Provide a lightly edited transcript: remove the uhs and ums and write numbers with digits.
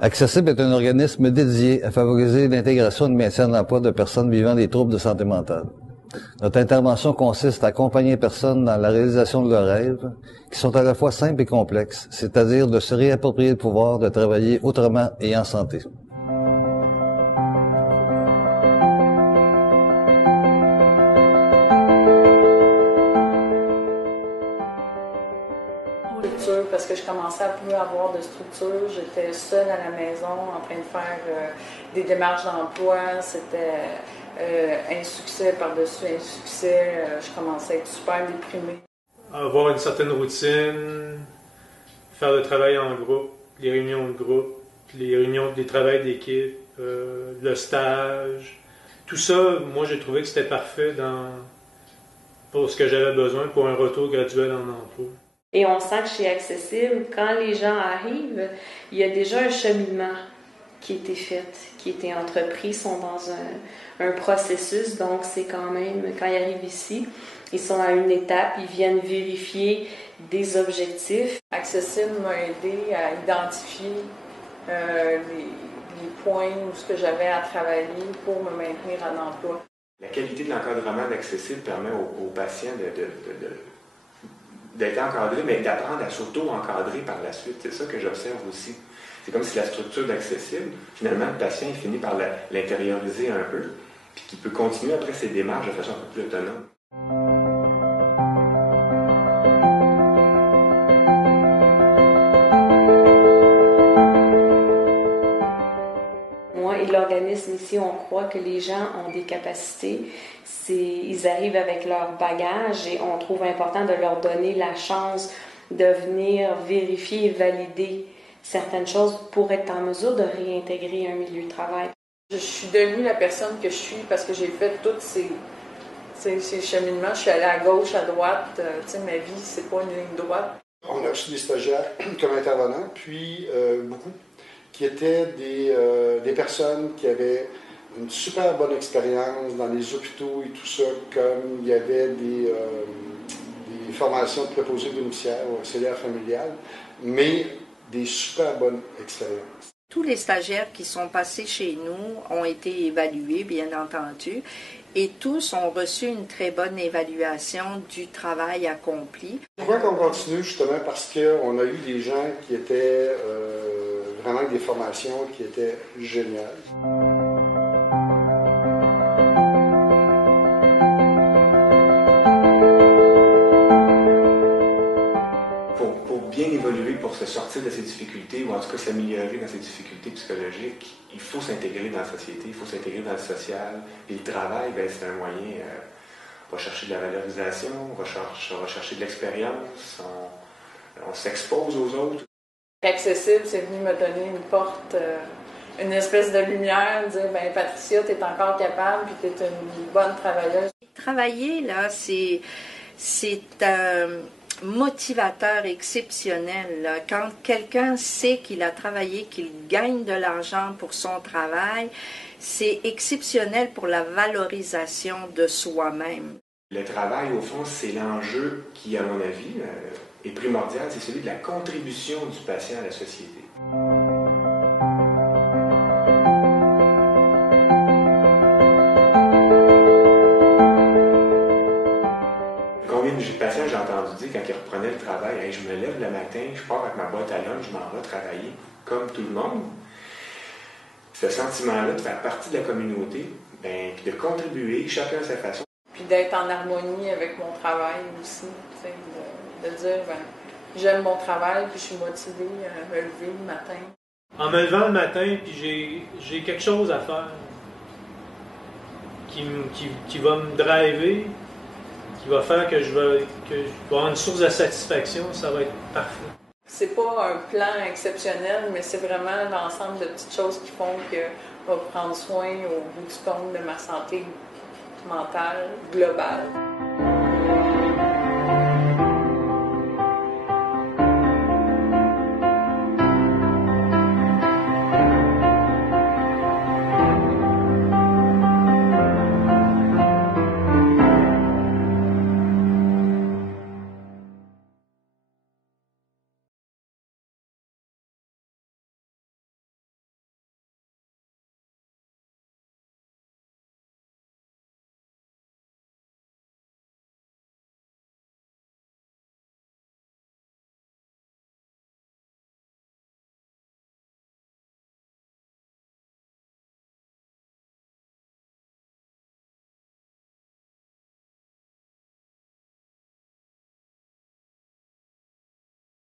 Accessible est un organisme dédié à favoriser l'intégration et le maintien de l'emploi de personnes vivant des troubles de santé mentale. Notre intervention consiste à accompagner les personnes dans la réalisation de leurs rêves, qui sont à la fois simples et complexes, c'est-à-dire de se réapproprier le pouvoir de travailler autrement et en santé. Parce que je commençais à plus avoir de structure, j'étais seule à la maison en train de faire des démarches d'emploi, c'était un succès par-dessus un succès, je commençais à être super déprimée. Avoir une certaine routine, faire le travail en groupe, les réunions de groupe, les réunions des travails d'équipe, le stage, tout ça, moi j'ai trouvé que c'était parfait pour ce que j'avais besoin pour un retour graduel en emploi. Et on sent que chez Accessible, quand les gens arrivent, il y a déjà un cheminement qui a été fait, qui a été entrepris, ils sont dans un processus, donc c'est quand même, quand ils arrivent ici, ils sont à une étape, ils viennent vérifier des objectifs. Accessible m'a aidé à identifier les points où ce que j'avais à travailler pour me maintenir en emploi. La qualité de l'encadrement d'Accessible permet aux patients d'être encadrés, mais d'apprendre à s'auto-encadrer par la suite. C'est ça que j'observe aussi. C'est comme si la structure d'Accessible, finalement, le patient il finit par l'intérioriser un peu, puis qu'il peut continuer après ses démarches de façon un peu plus autonome. Moi et l'organisme ici, on croit que les gens ont des capacités. Ils arrivent avec leur bagage et on trouve important de leur donner la chance de venir vérifier et valider certaines choses pour être en mesure de réintégrer un milieu de travail. Je suis devenue la personne que je suis parce que j'ai fait tous ces cheminements. Je suis allée à gauche, à droite. Ma vie, c'est pas une ligne droite. On a reçu des stagiaires comme intervenants, puis beaucoup, qui étaient des personnes qui avaient une super bonne expérience dans les hôpitaux et tout ça, comme il y avait des formations de préposés bénéficiaires ou auxiliaires familiales, mais des super bonnes expériences. Tous les stagiaires qui sont passés chez nous ont été évalués, bien entendu, et tous ont reçu une très bonne évaluation du travail accompli. Pourquoi qu'on continue? Justement parce qu'on a eu des gens qui étaient vraiment avec des formations qui étaient géniales. Bien évoluer pour se sortir de ses difficultés ou en tout cas s'améliorer dans ses difficultés psychologiques, il faut s'intégrer dans la société, il faut s'intégrer dans le social. Et le travail, c'est un moyen. On va chercher de la valorisation, on va chercher de l'expérience, on s'expose aux autres. Accessible, c'est venu me donner une porte, une espèce de lumière, dire Patricia, tu es encore capable, puis tu es une bonne travailleuse. Travailler, là, c'est un motivateur exceptionnel. Là. Quand quelqu'un sait qu'il a travaillé, qu'il gagne de l'argent pour son travail, c'est exceptionnel pour la valorisation de soi-même. Le travail, au fond, c'est l'enjeu qui, à mon avis, est primordial, c'est celui de la contribution du patient à la société. Combien de patients j'ai entendu dire quand ils reprenaient le travail, hey, je me lève le matin, je pars avec ma boîte à lunch, je m'en vais travailler comme tout le monde. Ce sentiment-là de faire partie de la communauté, puis de contribuer, chacun à sa façon. Puis d'être en harmonie avec mon travail aussi, de dire j'aime mon travail, puis je suis motivée à me lever le matin. En me levant le matin, puis j'ai quelque chose à faire qui va me driver, qui va faire que je vais avoir une source de satisfaction, ça va être parfait. C'est pas un plan exceptionnel, mais c'est vraiment l'ensemble de petites choses qui font que je vais prendre soin au bout du compte de ma santé mentale globale.